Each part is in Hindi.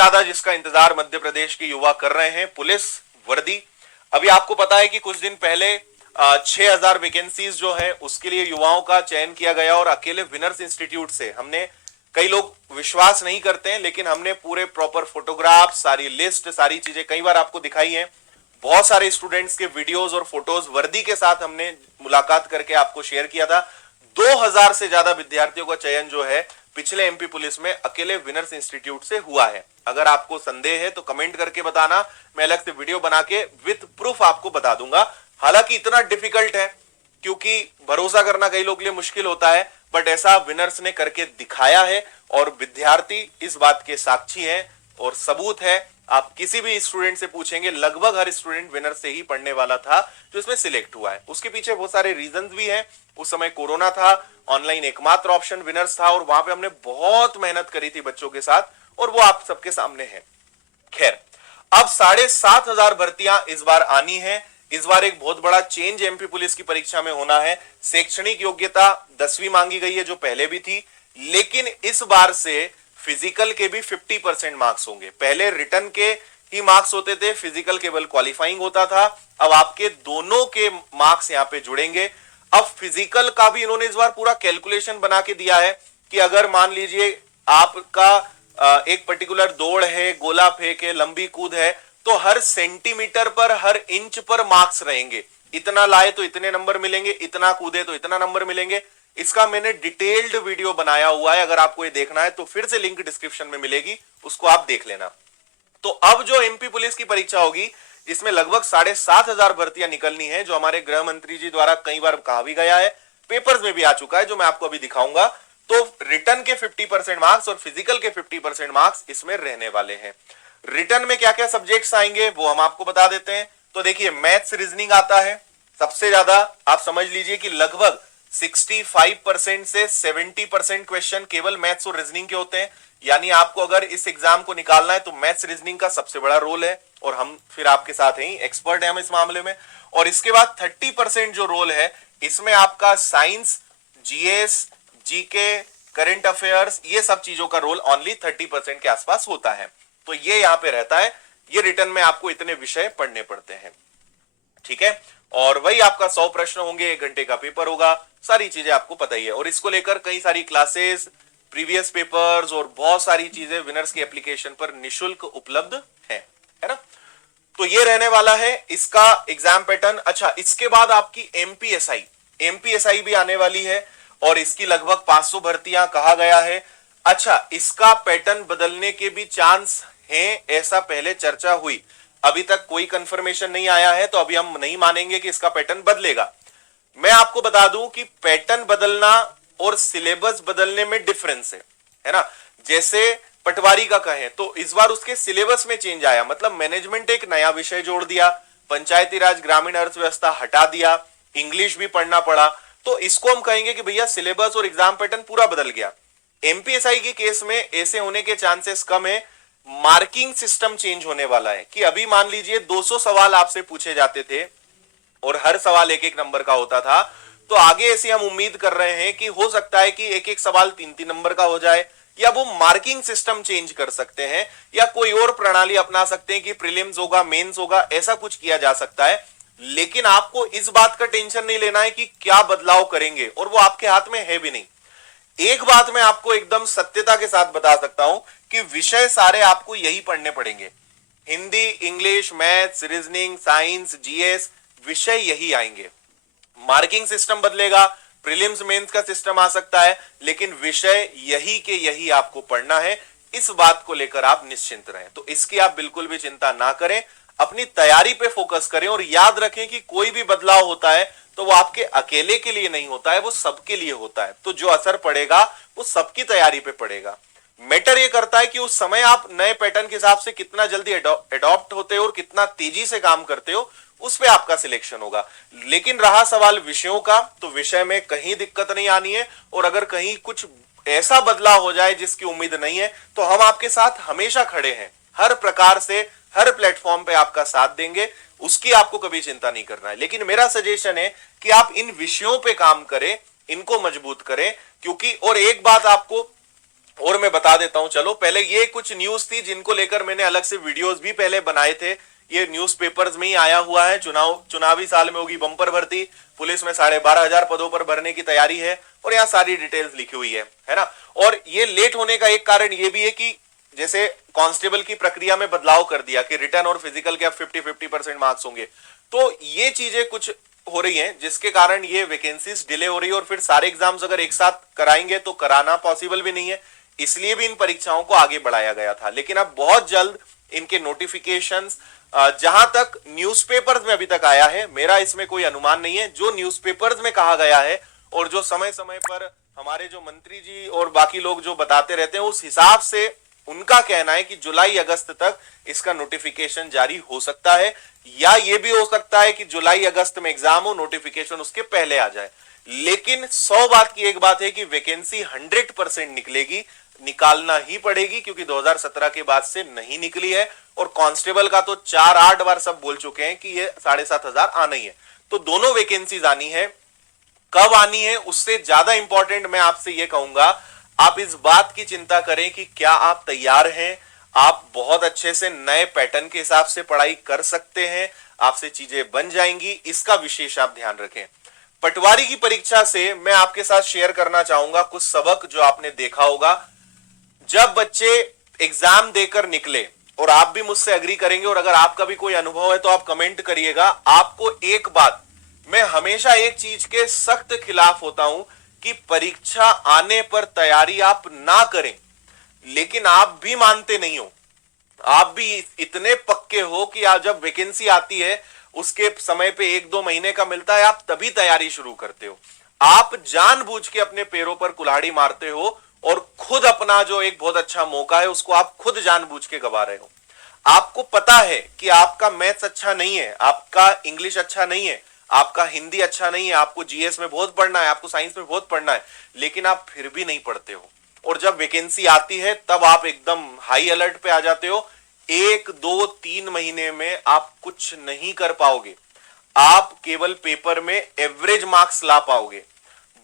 ज्यादा जिसका इंतजार मध्य प्रदेश के युवा कर रहे हैं, पुलिस वर्दी। अभी आपको पता है कि कुछ दिन पहले 6,000 वैकेंसीज जो है उसके लिए युवाओं का चयन किया गया और अकेले विनर्स इंस्टीट्यूट से हमने, कई लोग विश्वास नहीं करते हैं लेकिन हमने पूरे प्रॉपर फोटोग्राफ, सारी लिस्ट, सारी चीजें कई बार आपको दिखाई हैं। बहुत सारे स्टूडेंट्स के वीडियोस और फोटोज वर्दी के साथ हमने मुलाकात करके आपको शेयर किया था। 2,000 से ज्यादा विद्यार्थियों का चयन जो है पिछले एमपी पुलिस में अकेले विनर्स इंस्टीट्यूट से हुआ है। अगर आपको संदेह है तो कमेंट करके बताना, मैं अलग से वीडियो बना के विद प्रूफ आपको बता दूंगा। हालांकि इतना डिफिकल्ट है क्योंकि भरोसा करना कई लोगों के लिए मुश्किल होता है, बट ऐसा विनर्स ने करके दिखाया है और विद्यार्थी इस बात के साक्षी हैं और सबूत है। आप किसी भी स्टूडेंट से पूछेंगे, लगभग हर स्टूडेंट विनर से ही पढ़ने वाला था जो इसमें सिलेक्ट हुआ है। उसके पीछे बहुत सारे रीजंस भी हैं। उस समय कोरोना था, ऑनलाइन एकमात्र ऑप्शन विनर्स था और वहां पे हमने बहुत मेहनत करी थी बच्चों के साथ और वो आप सबके सामने है। खैर, अब 7,500 भर्तियां इस बार आनी है। इस बार एक बहुत बड़ा चेंज एमपी पुलिस की परीक्षा में होना है। शैक्षणिक योग्यता 10वीं मांगी गई है जो पहले भी थी, लेकिन इस बार से फिजिकल के भी 50% मार्क्स होंगे। पहले रिटर्न के ही मार्क्स होते थे, फिजिकल केवल क्वालिफाइंग होता था। अब आपके दोनों के मार्क्स यहां पे जुड़ेंगे। अब फिजिकल का भी इन्होंने इस बार पूरा कैलकुलेशन बना के दिया है कि अगर मान लीजिए आपका एक पर्टिकुलर दौड़ है, गोला फेंक है, लंबी कूद है, तो हर सेंटीमीटर पर, हर इंच पर मार्क्स रहेंगे। इतना लाए तो इतने नंबर मिलेंगे, इतना कूदे तो इतना नंबर मिलेंगे। इसका मैंने डिटेल्ड वीडियो बनाया हुआ है, अगर आपको ये देखना है तो फिर से लिंक डिस्क्रिप्शन में मिलेगी, उसको आप देख लेना। तो अब जो एमपी पुलिस की परीक्षा होगी जिसमें लगभग 7,500 भर्तियां निकलनी है, जो हमारे गृह मंत्री जी द्वारा कई बार कहा भी गया है, पेपर्स में भी आ चुका है, जो मैं आपको अभी दिखाऊंगा। तो रिटर्न के 50% मार्क्स और फिजिकल के 50% मार्क्स इसमें रहने वाले हैं। रिटर्न में क्या क्या सब्जेक्ट्स आएंगे वो हम आपको बता देते हैं। तो देखिए, मैथ्स रीजनिंग आता है सबसे ज्यादा। आप समझ लीजिए कि लगभग 65% से 70% क्वेश्चन केवल मैथ्स और रीजनिंग के होते हैं। यानी आपको अगर इस एग्जाम को निकालना है तो मैथ्स रीजनिंग का सबसे बड़ा रोल है और हम फिर आपके साथ हैं, एक्सपर्ट है हम इस मामले में। और इसके बाद 30% जो रोल है इसमें आपका science, GS, GK, current affairs, ये सब चीजों का रोल ओनली 30% के आसपास होता है। तो ये यहां पे रहता है। ये रिटर्न में आपको इतने विषय पढ़ने पड़ते हैं, ठीक है। और वही आपका 100 प्रश्न होंगे, 1 घंटे का पेपर होगा, सारी चीजें आपको पता ही है। और इसको लेकर कई सारी क्लासेस, प्रीवियस पेपर्स और बहुत सारी चीजें विनर्स की एप्लीकेशन पर निशुल्क उपलब्ध है ना। तो ये रहने वाला है इसका एग्जाम पैटर्न। अच्छा, इसके बाद आपकी एमपीएसआई भी आने वाली है और इसकी लगभग 500 भर्तियां कहा गया है। अच्छा, इसका पैटर्न बदलने के भी चांस हैं, ऐसा पहले चर्चा हुई। अभी तक कोई कंफर्मेशन नहीं आया है, तो अभी हम नहीं मानेंगे कि इसका पैटर्न बदलेगा। मैं आपको बता दूं कि पैटर्न बदलना और सिलेबस बदलने में डिफरेंस है ना। जैसे पटवारी का कहें तो इस बार उसके सिलेबस में चेंज आया, मतलब मैनेजमेंट एक नया विषय जोड़ दिया, पंचायती राज ग्रामीण अर्थव्यवस्था हटा दिया, इंग्लिश भी पढ़ना पड़ा। तो इसको हम कहेंगे कि भैया सिलेबस और एग्जाम पैटर्न पूरा बदल गया। एमपीएसआई के केस में ऐसे होने के चांसेस कम है। मार्किंग सिस्टम चेंज होने वाला है कि अभी मान लीजिए 200 सवाल आपसे पूछे जाते थे और हर सवाल 1-1 नंबर का होता था, तो आगे ऐसी हम उम्मीद कर रहे हैं कि हो सकता है कि 1-1 सवाल 3-3 नंबर का हो जाए, या वो मार्किंग सिस्टम चेंज कर सकते हैं या कोई और प्रणाली अपना सकते हैं कि प्रीलिम्स होगा, मेंस होगा, ऐसा कुछ किया जा सकता है। लेकिन आपको इस बात का टेंशन नहीं लेना है कि क्या बदलाव करेंगे, और वो आपके हाथ में है भी नहीं। एक बात मैं आपको एकदम सत्यता के साथ बता सकता हूं कि विषय सारे आपको यही पढ़ने पड़ेंगे। Hindi, English, maths, reasoning, science, GS, विषय यही आएंगे। मार्किंग सिस्टम बदलेगा, प्रीलिम्स मेंस का सिस्टम आ सकता है, लेकिन विषय यही के यही आपको पढ़ना है। इस बात को लेकर आप निश्चिंत रहें। तो इसकी आप बिल्कुल भी चिंता ना करें, अपनी तैयारी पे फोकस करें और याद रखें कि कोई भी बदलाव होता है तो वो आपके अकेले के लिए नहीं होता है, वो सबके लिए होता है। तो जो असर पड़ेगा वो सबकी तैयारी पे पड़ेगा। मैटर ये करता है कि उस समय आप नए पैटर्न के हिसाब से कितना जल्दी एडॉप्ट होते हो और कितना तेजी से काम करते हो, उस पे आपका सिलेक्शन होगा। लेकिन रहा सवाल विषयों का, तो विषय में कहीं दिक्कत नहीं आनी है। और अगर कहीं कुछ ऐसा बदलाव हो जाए जिसकी उम्मीद नहीं है, तो हम आपके साथ हमेशा खड़े हैं, हर प्रकार से हर प्लेटफॉर्म पे आपका साथ देंगे, उसकी आपको कभी चिंता नहीं करना है। लेकिन मेरा सजेशन है कि आप इन विषयों पे काम करें, इनको मजबूत करें। क्योंकि और एक बात आपको और मैं बता देता हूं, चलो पहले ये कुछ न्यूज थी जिनको लेकर मैंने अलग से वीडियोस भी पहले बनाए थे। ये न्यूज़पेपर्स में ही आया हुआ है। चुनावी साल में होगी बम्पर भर्ती, पुलिस में 12,500 पदों पर भरने की तैयारी है, और यहाँ सारी डिटेल्स लिखी हुई है ना। और ये लेट होने का एक कारण ये भी है कि जैसे कांस्टेबल की प्रक्रिया में बदलाव कर दिया कि रिटर्न और फिजिकल के अब 50-50% मार्क्स होंगे, तो ये चीजें कुछ हो रही हैं जिसके कारण ये वैकेंसीज डिले हो रही है। और फिर सारे एग्जाम्स अगर एक साथ कराएंगे तो कराना पॉसिबल भी नहीं है, इसलिए भी इन परीक्षाओं को आगे बढ़ाया गया था। लेकिन अब बहुत जल्द इनके नोटिफिकेशंस, जहां तक न्यूज़पेपर्स में अभी तक आया है, मेरा इसमें कोई अनुमान नहीं है, जो न्यूज़पेपर्स में कहा गया है और जो समय समय पर हमारे जो मंत्री जी और बाकी लोग जो बताते रहते हैं, उस हिसाब से उनका कहना है कि जुलाई अगस्त तक इसका नोटिफिकेशन जारी हो सकता है, या ये भी हो सकता है कि जुलाई अगस्त में एग्जाम हो, नोटिफिकेशन उसके पहले आ जाए। लेकिन 100 बात की एक बात है कि वैकेंसी 100% निकलेगी, निकालना ही पड़ेगी, क्योंकि 2017 के बाद से नहीं निकली है। और कांस्टेबल का तो 4-8 बार सब बोल चुके हैं कि ये 7,500 आना ही है। तो दोनों वैकेंसीज आनी है, कब आनी है उससे ज्यादा इंपॉर्टेंट मैं आपसे ये कहूंगा, आप इस बात की चिंता करें कि क्या आप तैयार हैं, आप बहुत अच्छे से नए पैटर्न के हिसाब से पढ़ाई कर सकते हैं, आपसे चीजें बन जाएंगी, इसका विशेष आप ध्यान रखें। पटवारी की परीक्षा से मैं आपके साथ शेयर करना चाहूंगा कुछ सबक जो आपने देखा होगा। जब बच्चे एग्जाम देकर निकले, और आप भी मुझसे एग्री करेंगे, और अगर आपका भी कोई अनुभव है तो आप कमेंट करिएगा, आपको एक बात, मैं हमेशा एक चीज के सख्त खिलाफ होता हूं कि परीक्षा आने पर तैयारी आप ना करें, लेकिन आप भी मानते नहीं हो, आप भी इतने पक्के हो कि आप जब वैकेंसी आती है उसके समय पे 1-2 महीने का मिलता है, आप तभी तैयारी शुरू करते हो। आप जानबूझ के अपने पैरों पर कुल्हाड़ी मारते हो और खुद अपना जो एक बहुत अच्छा मौका है उसको आप खुद जानबूझ के गवा रहे हो। आपको पता है कि आपका मैथ्स अच्छा नहीं है, आपका इंग्लिश अच्छा नहीं है, आपका हिंदी अच्छा नहीं है, आपको जीएस में बहुत पढ़ना है, आपको साइंस में बहुत पढ़ना है, लेकिन आप फिर भी नहीं पढ़ते हो। और जब वैकेंसी आती है तब आप एकदम हाई अलर्ट पे आ जाते हो। 1-2-3 महीने में आप कुछ नहीं कर पाओगे, आप केवल पेपर में एवरेज मार्क्स ला पाओगे।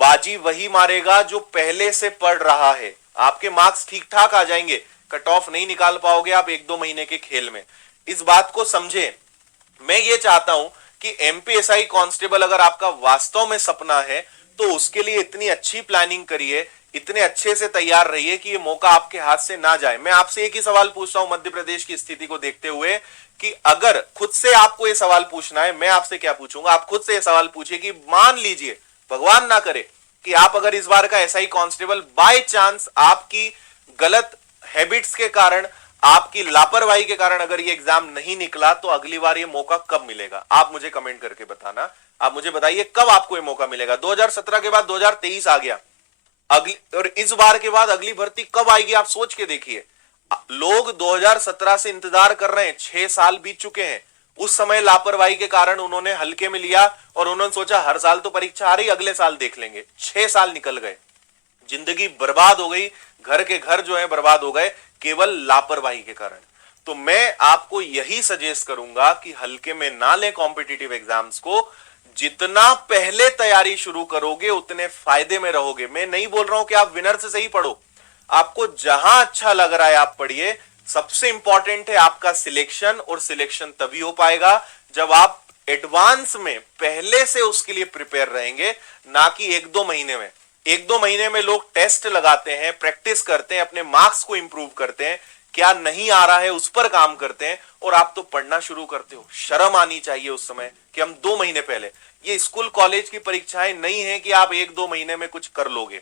बाजी वही मारेगा जो पहले से पढ़ रहा है। आपके मार्क्स ठीक ठाक आ जाएंगे, कट ऑफ नहीं निकाल पाओगे आप 1-2 महीने के खेल में। इस बात को समझे। मैं ये चाहता हूं कि एमपीएसआई कांस्टेबल अगर आपका वास्तव में सपना है तो उसके लिए इतनी अच्छी प्लानिंग करिए, इतने अच्छे से तैयार रहिए कि ये मौका आपके हाथ से ना जाए। मैं आपसे एक ही सवाल पूछता हूं मध्य प्रदेश की स्थिति को देखते हुए, कि अगर खुद से आपको ये सवाल पूछना है, मैं आपसे क्या पूछूंगा, आप खुद से ये सवाल पूछिए कि मान लीजिए, भगवान ना करे, कि आप अगर इस बार का एसआई कांस्टेबल बाय चांस आपकी गलत हैबिट्स के कारण, आपकी लापरवाही के कारण अगर ये एग्जाम नहीं निकला, तो अगली बार ये मौका कब मिलेगा? आप मुझे कमेंट करके बताना। आप मुझे बताइए कब आपको ये मौका मिलेगा। 2017 के बाद 2023 आ गया, अगली, और इस बार के बाद अगली भर्ती कब आएगी आप सोच के देखिए। लोग 2017 से इंतजार कर रहे हैं, 6 साल बीत चुके हैं। उस समय लापरवाही के कारण उन्होंने हल्के में लिया और उन्होंने सोचा हर साल तो परीक्षा आ रही, अगले साल देख लेंगे। 6 साल निकल गए, जिंदगी बर्बाद हो गई, घर के घर जो है बर्बाद हो गए केवल लापरवाही के कारण। तो मैं आपको यही सजेस्ट करूंगा कि हल्के में ना लें कॉम्पिटिटिव एग्जाम्स को, जितना पहले तैयारी शुरू करोगे उतने फायदे में रहोगे। मैं नहीं बोल रहा हूं कि आप विनर से ही पढ़ो, आपको जहां अच्छा लग रहा है आप पढ़िए। सबसे इंपॉर्टेंट है आपका सिलेक्शन, और सिलेक्शन तभी हो पाएगा जब आप एडवांस में पहले से उसके लिए प्रिपेयर रहेंगे, ना कि 1-2 महीने में। 1-2 महीने में लोग टेस्ट लगाते हैं, प्रैक्टिस करते हैं, अपने मार्क्स को इंप्रूव करते हैं, क्या नहीं आ रहा है उस पर काम करते हैं, और आप तो पढ़ना शुरू करते हो। शर्म आनी चाहिए उस समय कि हम 2 महीने पहले, ये स्कूल कॉलेज की परीक्षाएं नहीं है कि आप 1-2 महीने में कुछ कर लोगे।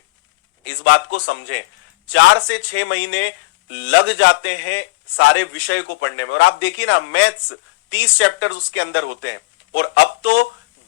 इस बात को समझें, 4 से 6 महीने लग जाते हैं सारे विषय को पढ़ने में। और आप देखिए ना, मैथ्स 30 चैप्टर्स उसके अंदर होते हैं, और अब तो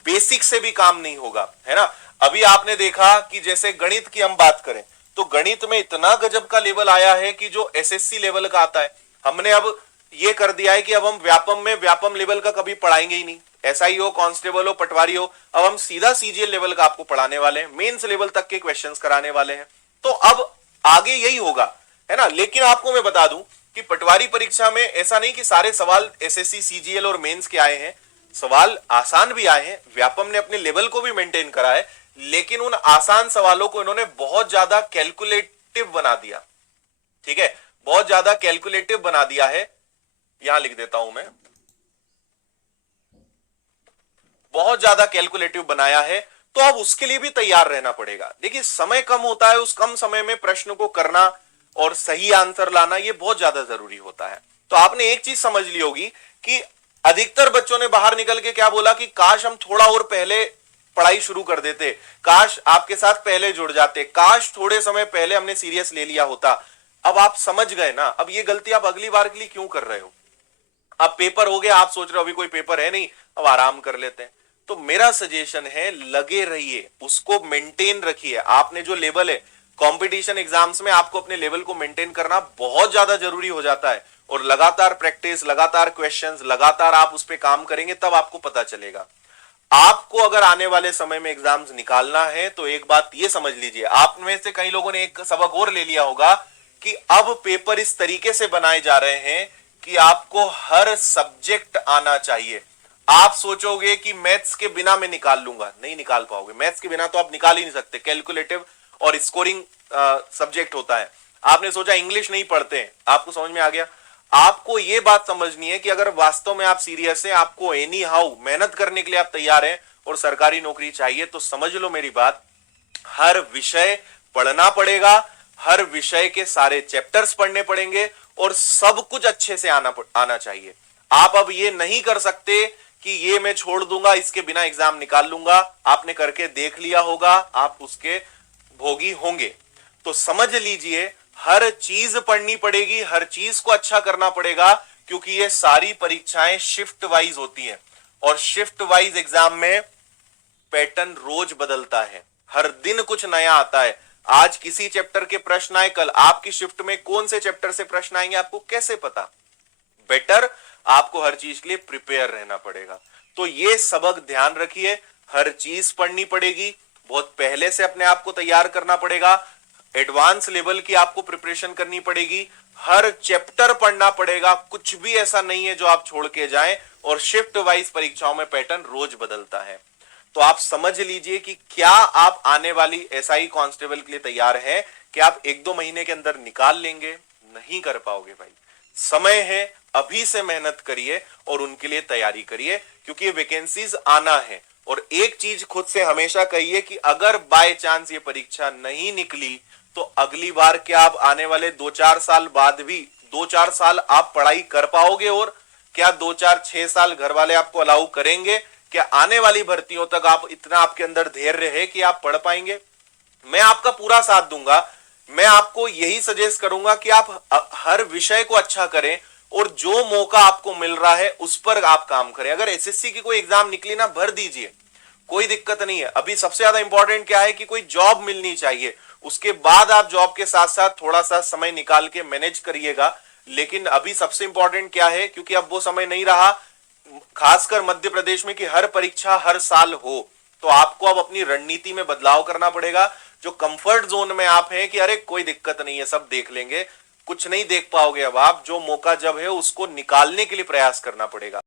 बेसिक से भी काम नहीं होगा, है ना। अभी आपने देखा कि जैसे गणित की हम बात करें तो गणित में इतना गजब का लेवल आया है कि जो एसएससी लेवल का आता है, हमने अब ये कर दिया है कि अब हम व्यापम लेवल का कभी पढ़ाएंगे ही नहीं। एसआई हो, कांस्टेबल हो, पटवारी हो, अब हम सीधा सीजीएल लेवल का आपको पढ़ाने वाले हैं, मेंस लेवल तक के क्वेश्चंस कराने वाले हैं। तो अब आगे यही होगा, है ना। लेकिन आपको मैं बता दूं कि पटवारी परीक्षा में ऐसा नहीं कि सारे सवाल एसएससी, सीजीएल और मेंस के आए हैं, सवाल आसान भी आए हैं। व्यापम ने अपने लेवल को भी मेंटेन करा है, लेकिन उन आसान सवालों को इन्होंने बहुत ज्यादा कैलकुलेटिव बना दिया। ठीक है, बहुत ज्यादा कैलकुलेटिव बना दिया है, यहां लिख देता हूं मैं, बहुत ज्यादा कैलकुलेटिव बनाया है, तो अब उसके लिए भी तैयार रहना पड़ेगा। देखिए समय कम होता है, उस कम समय में प्रश्न को करना और सही आंसर लाना ये बहुत ज्यादा जरूरी होता है। तो आपने एक चीज समझ ली होगी कि अधिकतर बच्चों ने बाहर निकल के क्या बोला कि काश हम थोड़ा और पहले पढ़ाई शुरू कर देते, काश आपके साथ पहले जुड़ जाते, काश थोड़े समय पहले हमने सीरियस ले लिया होता। अब आप समझ गए ना, अब ये गलती आप अगली बार के लिए क्यों कर रहे हो। अब पेपर हो गया, आप सोच रहे हो अभी कोई पेपर है नहीं, अब आराम कर लेते हैं। तो मेरा सजेशन है लगे रहिए, उसको मेंटेन रखिए। आपने जो लेवल है कंपटीशन एग्जाम्स में, आपको अपने लेवल को मेंटेन करना बहुत ज्यादा जरूरी हो जाता है। और लगातार प्रैक्टिस, लगातार क्वेश्चंस, लगातार आप उस पर काम करेंगे तब आपको पता चलेगा। आपको अगर आने वाले समय में एग्जाम्स निकालना है तो एक बात ये समझ लीजिए, आप में से कई लोगों ने एक सबक और ले लिया होगा कि अब पेपर इस तरीके से बनाए जा रहे हैं कि आपको हर सब्जेक्ट आना चाहिए। आप सोचोगे कि मैथ्स के बिना मैं निकाल लूंगा, नहीं निकाल पाओगे। मैथ्स के बिना तो आप निकाल ही नहीं सकते, कैलकुलेटिव और स्कोरिंग सब्जेक्ट होता है। आपने सोचा इंग्लिश नहीं पढ़ते हैं, आपको समझ में आ गया। आपको यह बात समझनी है कि अगर वास्तव में आप सीरियस हैं, आपको एनी हाउ मेहनत करने के लिए आप तैयार हैं और सरकारी नौकरी चाहिए, तो समझ लो मेरी बात, हर विषय पढ़ना पड़ेगा, हर विषय के सारे चैप्टर्स पढ़ने पड़ेंगे और सब कुछ अच्छे से आना चाहिए। आप अब ये नहीं कर सकते कि ये मैं छोड़ दूंगा, इसके बिना एग्जाम निकाल लूंगा। आपने करके देख लिया होगा, आप उसके भोगी होंगे। तो समझ लीजिए हर चीज पढ़नी पड़ेगी, हर चीज को अच्छा करना पड़ेगा, क्योंकि ये सारी परीक्षाएं शिफ्ट वाइज होती हैं और शिफ्ट वाइज एग्जाम में पैटर्न रोज बदलता है, हर दिन कुछ नया आता है। आज किसी चैप्टर के प्रश्न आए, कल आपकी शिफ्ट में कौन से चैप्टर से प्रश्न आएंगे आपको कैसे पता। बेटर आपको हर चीज के लिए प्रिपेयर रहना पड़ेगा। तो ये सबक ध्यान रखिए, हर चीज पढ़नी पड़ेगी, बहुत पहले से अपने आप को तैयार करना पड़ेगा, एडवांस लेवल की आपको प्रिपरेशन करनी पड़ेगी, हर चैप्टर पढ़ना पड़ेगा, कुछ भी ऐसा नहीं है जो आप छोड़ के जाएं। और शिफ्ट वाइज परीक्षाओं में पैटर्न रोज बदलता है। तो आप समझ लीजिए कि क्या आप आने वाली एसआई कांस्टेबल के लिए तैयार हैं कि आप 1-2 महीने के अंदर निकाल लेंगे। नहीं कर पाओगे भाई, समय है, अभी से मेहनत करिए और उनके लिए तैयारी करिए, क्योंकि ये वैकेंसीज आना है। और एक चीज खुद से हमेशा कहिए कि अगर बाय चांस ये परीक्षा नहीं निकली तो अगली बार क्या आप आने वाले 2-4 साल बाद भी 2-4 साल आप पढ़ाई कर पाओगे? और क्या 2-4-6 साल घर वाले आपको अलाउ करेंगे? क्या आने वाली भर्तियों तक आप इतना आपके अंदर धैर्य है कि आप पढ़ पाएंगे? मैं आपका पूरा साथ दूंगा। मैं आपको यही सजेस्ट करूंगा कि आप हर विषय को अच्छा करें और जो मौका आपको मिल रहा है उस पर आप काम करें। अगर एसएससी की कोई एग्जाम निकली ना, भर दीजिए, कोई दिक्कत नहीं है। अभी सबसे ज्यादा इंपॉर्टेंट क्या है कि कोई जॉब मिलनी चाहिए, उसके बाद आप जॉब के साथ साथ थोड़ा सा समय निकाल के मैनेज करिएगा। लेकिन अभी सबसे इंपॉर्टेंट क्या है, क्योंकि अब वो समय नहीं रहा, खासकर मध्य प्रदेश में, कि हर परीक्षा हर साल हो। तो आपको अब अपनी रणनीति में बदलाव करना पड़ेगा। जो कंफर्ट जोन में आप हैं कि अरे कोई दिक्कत नहीं है, सब देख लेंगे, कुछ नहीं देख पाओगे। अब आप जो मौका जब है उसको निकालने के लिए प्रयास करना पड़ेगा।